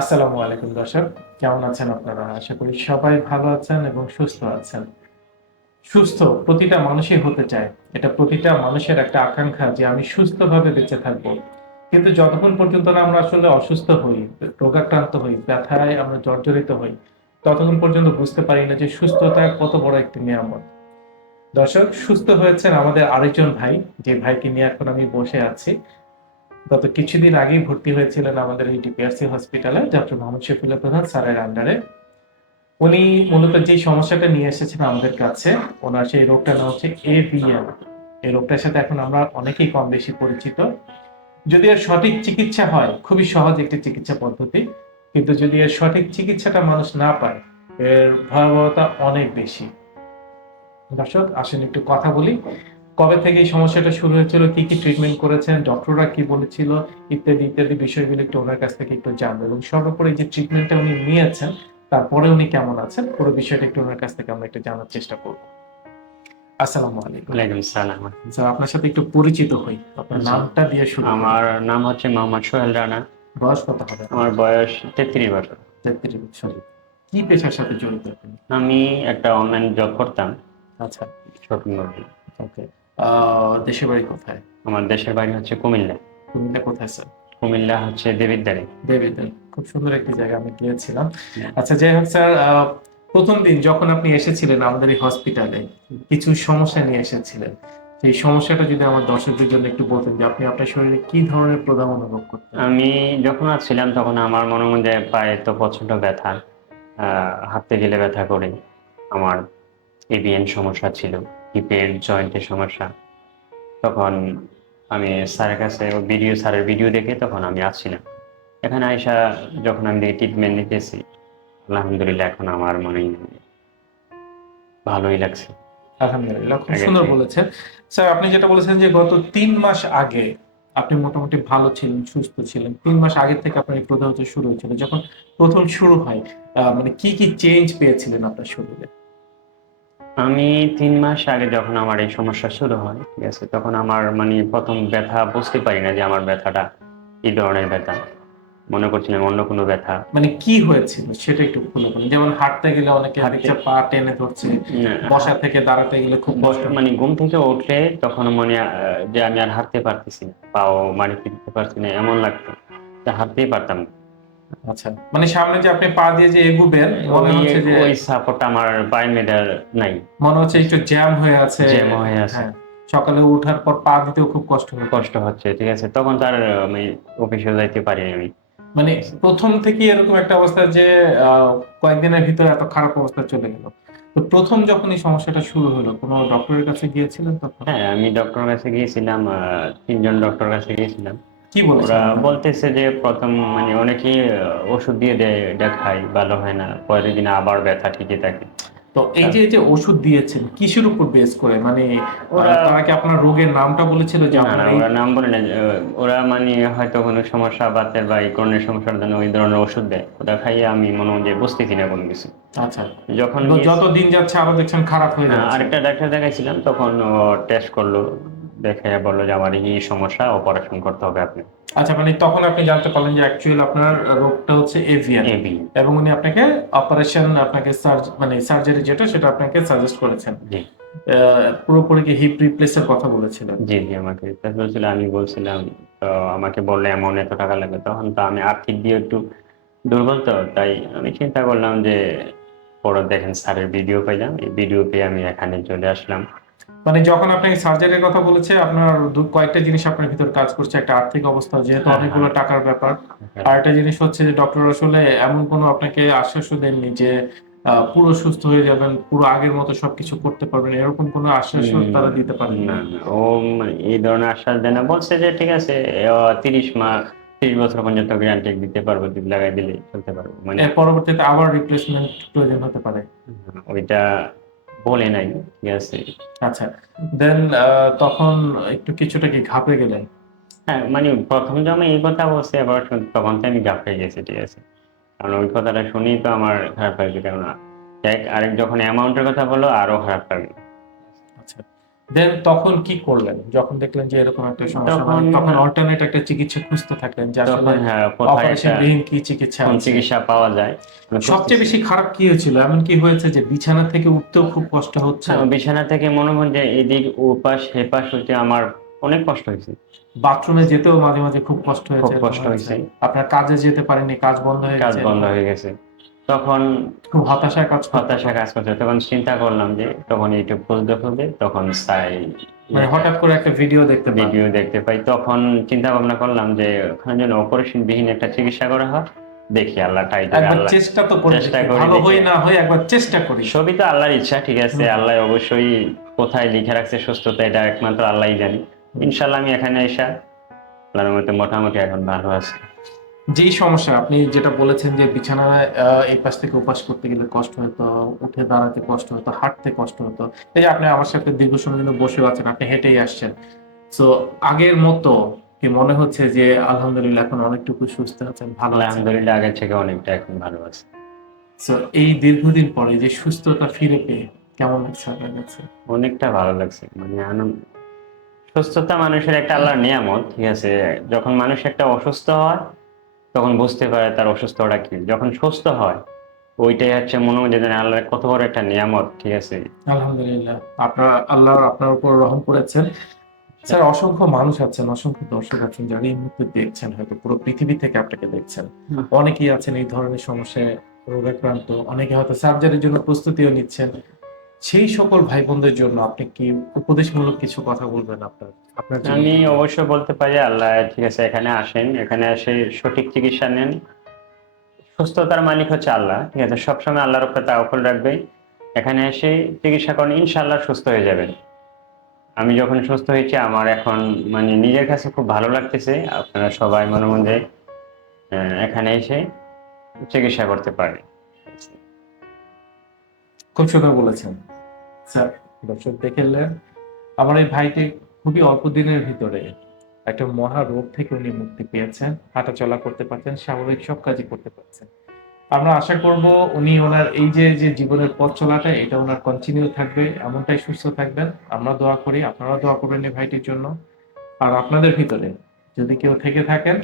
আসসালামু আলাইকুম দর্শক, কেমন আছেন আপনারা? আশা করি সবাই ভালো আছেন এবং সুস্থ আছেন। সুস্থ প্রতিটা মানুষই হতে চায়। এটা প্রতিটা মানুষের একটা আকাঙ্ক্ষা যে আমি সুস্থভাবে বেঁচে থাকব। কিন্তু যতক্ষণ পর্যন্ত না আমরা আসলে অসুস্থ হই, রোগাক্রান্ত হই, ব্যথায় আমরা জর্জরিত হই, ততক্ষণ পর্যন্ত বুঝতে পারি না যে সুস্থতা কত বড় একটি নিয়ামত। দর্শক, সুস্থ হয়েছেন আমাদের আরেকজন ভাই, যে ভাইকে নিয়ে এখন আমি বসে আছি। গত কিছুদিন আগেই ভর্তি হয়েছিলেন আমাদের এই ডিপিআরসি হসপিটালে ডক্টর মোহাম্মদ শফিউল্লাহ প্রধান স্যারের আন্ডারে উনি মূলত যে সমস্যাটা নিয়ে এসেছেন আমাদের কাছে, ওনার সেই রোগটা নাম হচ্ছে এভিএম এই রোগটার সাথে এখন আমরা অনেকেই কম বেশি পরিচিত। যদি এর সঠিক চিকিৎসা হয়, খুবই সহজ একটি চিকিৎসা পদ্ধতি, কিন্তু যদি এর সঠিক চিকিৎসাটা মানুষ না পায়, এর ভয়াবহতা অনেক বেশি। দর্শক, আসেন একটু কথা বলি। কবে থেকে এই সমস্যাটা শুরু হয়েছিল? কি কি ট্রিটমেন্ট করেছেন? ডক্টররা কি বলেছিল? ইত্যাদি ইত্যাদি বিষয়গুলো একটু ওনার কাছ থেকে একটু জানব। এবং সর্বোপরি যে ট্রিটমেন্টটা উনি নিয়েছেন তারপরে উনি কেমন আছেন? পুরো বিষয়টা একটু ওনার কাছ থেকে আমরা একটু জানার চেষ্টা করব। আসসালামু আলাইকুম। ওয়ালাইকুম সালাম স্যার আপনার সাথে একটু পরিচিত হই। আপনার আচ্ছা। নামটা দিয়ে শুরু আমার নাম হচ্ছে মোহাম্মদ সোহেল রানা। বয়স কত হবে? আমার বয়স তেত্রিশ বছর। তেত্রিশ বছর। কি পেশার সাথে জড়িত আপনি? আমি একটা অনলাইন জব করতাম। আচ্ছা। ছোট ওকে দেশের বাড়ি কোথায়? আমার দেশের বাড়ি হচ্ছে কুমিল্লা। কুমিল্লা কোথায় স্যার কুমিল্লা হচ্ছে দেবিদ্বারে। দেবিদ্বার। খুব সুন্দর একটি জায়গা আমি গিয়েছিলাম। আচ্ছা যাই হোক স্যার প্রথম দিন যখন আপনি এসেছিলেন আমাদের এই হসপিটালে কিছু সমস্যা নিয়ে এসেছিলেন। সেই সমস্যাটা যদি আমার দর্শকদের জন্য একটু বলতেন যে আপনি আপনার শরীরে কি ধরনের প্রদাম অনুভব করতেন? আমি যখন আসছিলাম তখন আমার মনে মধ্যে পায়ে তো প্রচণ্ড ব্যথা আহ, হাঁটতে গেলে ব্যথা করে আমার এবিএন সমস্যা ছিল। হিপের জয়েন্টের সমস্যা। তখন আমি স্যারের কাছে ভিডিও স্যারের ভিডিও দেখে তখন আমি আসছিলাম। এখানে আইসা যখন আমি ট্রিটমেন্ট নিতেছি আলহামদুলিল্লাহ এখন আমার মনে ভালোই লাগছে। আলহামদুলিল্লাহ খুব সুন্দর বলেছেন। স্যার আপনি যেটা বলেছেন যে গত তিন মাস আগে আপনি মোটামুটি ভালো ছিলেন সুস্থ ছিলেন। তিন মাস আগে থেকে আপনার এই প্রদাহ শুরু হয়েছিল। যখন প্রথম শুরু হয় আহ, মানে কি কি চেঞ্জ পেয়েছিলেন আপনার শরীরে? আমি তিন মাস আগে যখন আমার এই সমস্যা শুরু হয় ঠিক আছে তখন আমার মানে প্রথম ব্যথা বুঝতে পারি না যে আমার ব্যথাটা এই ধরনের ব্যথা। মনে করছিলাম অন্য কোনো ব্যথা। মানে কি হয়েছিল সেটা একটু খুলে বলুন। যেমন হাঁটতে গেলে অনেকে হাঁটতে- পা টেনে ধরছে বসা থেকে দাঁড়াতে গেলে খুব কষ্ট বস- মানে ঘুম থেকে উঠলে তখন মনে যে আমি আর হাঁটতে পারতেছি না পাও মারি ফিরতে পারছি না এমন লাগতো। হাঁটতেই পারতাম না। আচ্ছা মানে সামনে যে আপনি পা দিয়ে যে এগুবেন মনে হচ্ছে যে ওই সাপোর্টটা আমার মেয়েদের নাই। মনে হচ্ছে একটু জ্যাম হয়ে আছে। জ্যাম হয়ে আছে। হ্যাঁ সকালে ওঠার পর পা দিতেও খুব কষ্ট কষ্ট হচ্ছে ঠিক আছে। তখন তার আমি অফিসে যাইতে পারি আমি। মানে প্রথম থেকে এরকম একটা অবস্থা যে কয়েকদিনের ভিতরে এত খারাপ অবস্থা চলে গেল। তো প্রথম যখন এই সমস্যাটা শুরু হলো কোনো ডক্টরের কাছে গিয়েছিলেন তখন? হ্যাঁ আমি ডক্টর কাছে গিয়েছিলাম তিনজন ডক্টর কাছে গিয়েছিলাম। কি ওরা বলতেছে যে প্রথম মানে অনেকেই ওষুধ দিয়ে দেয় এটা খাই ভালো হয় না পরের দিন আবার ব্যথা ঠিকই থাকে। তো এই যে যে ওষুধ দিয়েছেন কিসের উপর বেস করে? মানে ওরা- তারা কি আপনার রোগের নামটা বলেছিল যে না ওরা নাম বলে না ওরা মানে হয়তো কোনো সমস্যা বাতের বা এই ধরনের সমস্যার জন্য ওই ধরনের ওষুধ দেয়। ওটা খাইয়ে আমি মনে হয় যে বুঝতেছি না কোনো কিছু। আচ্ছা। যখন যত দিন যাচ্ছে আরও দেখছেন খারাপ হয়ে হ্যাঁ, যাচ্ছে। আরেকটা ডাক্তার দেখাইছিলাম তখন টেস্ট করল। দেখে বলল যে আমার এই সমস্যা অপারেশন করতে হবে আপনি। আচ্ছা মানে তখন আপনি জানতে পারলেন যে অ্যাকচুয়ালি আপনার রোগটা হচ্ছে এভিয়ান এবং উনি আপনাকে অপারেশন আপনাকে সার্জ মানে সার্জারি যেটা সেটা আপনাকে সাজেস্ট করেছেন। পুরোপুরি কি হিপ রিপ্লেসের কথা বলেছিলেন? জি জি আমাকে test বলছিল। আমি বলছিলাম তো আমাকে বললে এমন এত টাকা লাগবে? তখন তো আমি আর্থিক দিয়ে একটু দুর্বল তো তাই আমি চিন্তা করলাম যে পরে দেখেন স্যারের ভিডিও পাইলাম। এই ভিডিও পেয়ে আমি এখানে চলে আসলাম। মানে যখন আপনাকে সার্জারির কথা বলেছে আপনার কয়েকটা জিনিস আপনার ভিতর কাজ করছে একটা আর্থিক অবস্থা যেহেতু হ্যাঁ, অনেকগুলো হ্যাঁ। টাকার ব্যাপার। আর একটা জিনিস হচ্ছে যে ডক্টর আসলে এমন কোনো আপনাকে আশ্বাস দেননি যে পুরো সুস্থ হয়ে যাবেন পুরো আগের মতো সবকিছু করতে পারবেন এরকম কোনো আশ্বাস তারা দিতে পারেন না ও এই ধরনের আশ্বাস দেয় না। বলছে যে ঠিক আছে তিরিশ মাস তিরিশ বছর পর্যন্ত গ্যারান্টি দিতে পারব যদি লাগাই দিলে চলতে পারব। মানে পরবর্তীতে আবার রিপ্লেসমেন্ট প্রয়োজন হতে পারে। ওইটা বলে নাই ঠিক আছে আচ্ছা দেন তখন একটু কিছুটা কি ঘাপে গেলেন? হ্যাঁ মানে প্রথম যখন এই কথা বলছি আবার তখন তো আমি ঘাপে গেছি ঠিক আছে? কারণ ওই কথাটা শুনেই তো আমার খারাপ লাগছে কেননা এক আরেক যখন অ্যামাউন্টের কথা বলল আরও খারাপ লাগল। আচ্ছা দেন তখন কি করলেন? যখন দেখলেন যে এরকম একটা সমস্যা তখন- মানে তখন অল্টারনেট একটা চিকিৎসা খুঁজতে থাকলেন যে আসলে হ্যাঁ কি চিকিৎসা চিকিৎসা পাওয়া যায়? সবচেয়ে বেশি খারাপ কি হয়েছিল? এমন কি হয়েছে যে বিছানা থেকে উঠতেও খুব কষ্ট হচ্ছে? হ্যাঁ, বিছানা থেকে মনে হয় যে এদিক ওপাশ হেপাশ হইতে আমার অনেক কষ্ট হয়েছে। বাথরুমে যেতেও মাঝে মাঝে খুব কষ্ট হয়েছে কষ্ট হয়েছে। আপনার কাজে যেতে পারেননি কাজ বন্ধ হয়ে কাজ বন্ধ হয়ে গেছে। তখন খুব হতাশায় কাজ হতাশা কাজ করছে তখন চিন্তা করলাম যে তখন ইউটিউব খুঁজতে খুঁজতে তখন সাই মানে হঠাৎ করে একটা ভিডিও দেখতে ভিডিও দেখতে পাই। তখন চিন্তা ভাবনা করলাম যে ওখানে যেন অপারেশন বিহীন একটা চিকিৎসা করা হয়। দেখি আল্লাহ টাই আল্লাহ চেষ্টা তো করে চেষ্টা করি ভালো হই না হয় একবার চেষ্টা করি। সবই তো আল্লাহর ইচ্ছা ঠিক আছে। আল্লাহ অবশ্যই কোথায় লিখে রাখছে সুস্থতা এটা একমাত্র আল্লাহই জানি। ইনশাল্লাহ আমি এখানে এসা আল্লাহর মতে মোটামুটি এখন ভালো আছে। যেই সমস্যা আপনি যেটা বলেছেন যে বিছানায় এই পাশ থেকে উপাস করতে গেলে কষ্ট হতো উঠে দাঁড়াতে কষ্ট হতো হাঁটতে কষ্ট হতো। এই যে আপনি আমার সাথে দীর্ঘ সময় ধরে বসে আছেন আপনি হেঁটেই আসছেন। তো আগের মতো কি মনে হচ্ছে যে আলহামদুলিল্লাহ এখন অনেকটুকু সুস্থ আছেন ভালো আলহামদুলিল্লাহ আগের থেকে অনেকটা এখন ভালো আছে। তো এই দীর্ঘদিন পরে যে সুস্থতা ফিরে পেয়ে কেমন লাগছে আপনার কাছে? অনেকটা ভালো লাগছে মানে আনন্দ। সুস্থতা মানুষের একটা আল্লাহর নিয়ামত ঠিক আছে? যখন মানুষ একটা অসুস্থ হয় তখন বুঝতে পারে তার অসুস্থতা কি। যখন সুস্থ হয় ওইটাই হচ্ছে মনে হয় যে যেন আল্লাহর কত বড় একটা নিয়ামত ঠিক আছে? আলহামদুলিল্লাহ। আপনার আল্লাহ আপনার উপর রহম করেছেন। স্যার অসংখ্য মানুষ আছেন অসংখ্য দর্শক আছেন যারা এই মুহূর্তে দেখছেন হয়তো পুরো পৃথিবী থেকে আপনাকে দেখছেন। অনেকেই আছেন এই ধরনের সমস্যায় রোগাক্রান্ত অনেকে হয়তো সার্জারির জন্য প্রস্তুতিও নিচ্ছেন। সেই সকল ভাই বোনদের জন্য আপনি কি উপদেশমূলক কিছু কথা বলবেন আপনার আপনার আমি অবশ্য বলতে পারি আল্লাহ ঠিক আছে এখানে আসেন এখানে এসে সঠিক চিকিৎসা নেন। সুস্থতার মালিক হচ্ছে আল্লাহ ঠিক আছে সবসময় আল্লাহর উপরে তাওয়াক্কুল রাখবে এখানে এসে চিকিৎসা করেন ইনশাল্লাহ সুস্থ হয়ে যাবেন। আমি যখন সুস্থ হয়েছি আমার এখন মানে নিজের কাছে খুব ভালো লাগতেছে আপনারা সবাই মনে মধ্যে এখানে এসে চিকিৎসা করতে পারে খুব সুন্দর বলেছেন। দর্শক আমার এই ভাইটি খুবই অল্প দিনের ভিতরে একটা মহা রোগ থেকে উনি মুক্তি পেয়েছেন। হাঁটা চলা করতে পারছেন স্বাভাবিক সব কাজই করতে পারছেন আমরা আশা করব উনি ওনার এই যে যে জীবনের পথ চলাটা, এটা ওনার কন্টিনিউ থাকবে, এমনটাই সুস্থ থাকবেন। আমরা দোয়া করি আপনারা দোয়া করবেন এই ভাইটির জন্য। আর আপনাদের ভিতরে যদি কেউ থেকে থাকেন,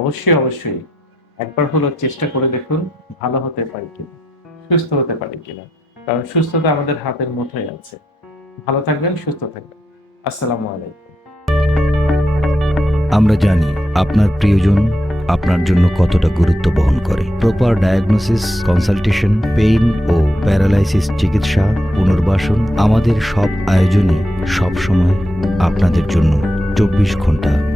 অবশ্যই অবশ্যই একবার হলো চেষ্টা করে দেখুন, ভালো হতে পারি কিনা, সুস্থ হতে পারি কিনা। কারণ সুস্থতা আমাদের হাতের মুঠোয় আছে। ভালো থাকবেন, সুস্থ থাকবেন। আসসালামু আলাইকুম। আমরা জানি আপনার প্রিয়জন আপনার জন্য কতটা গুরুত্ব বহন করে। প্রপার ডায়াগনোসিস কনসালটেশন পেইন ও প্যারালাইসিস চিকিৎসা, পুনর্বাসন আমাদের সব আয়োজনে সবসময় আপনাদের জন্য চব্বিশ ঘণ্টা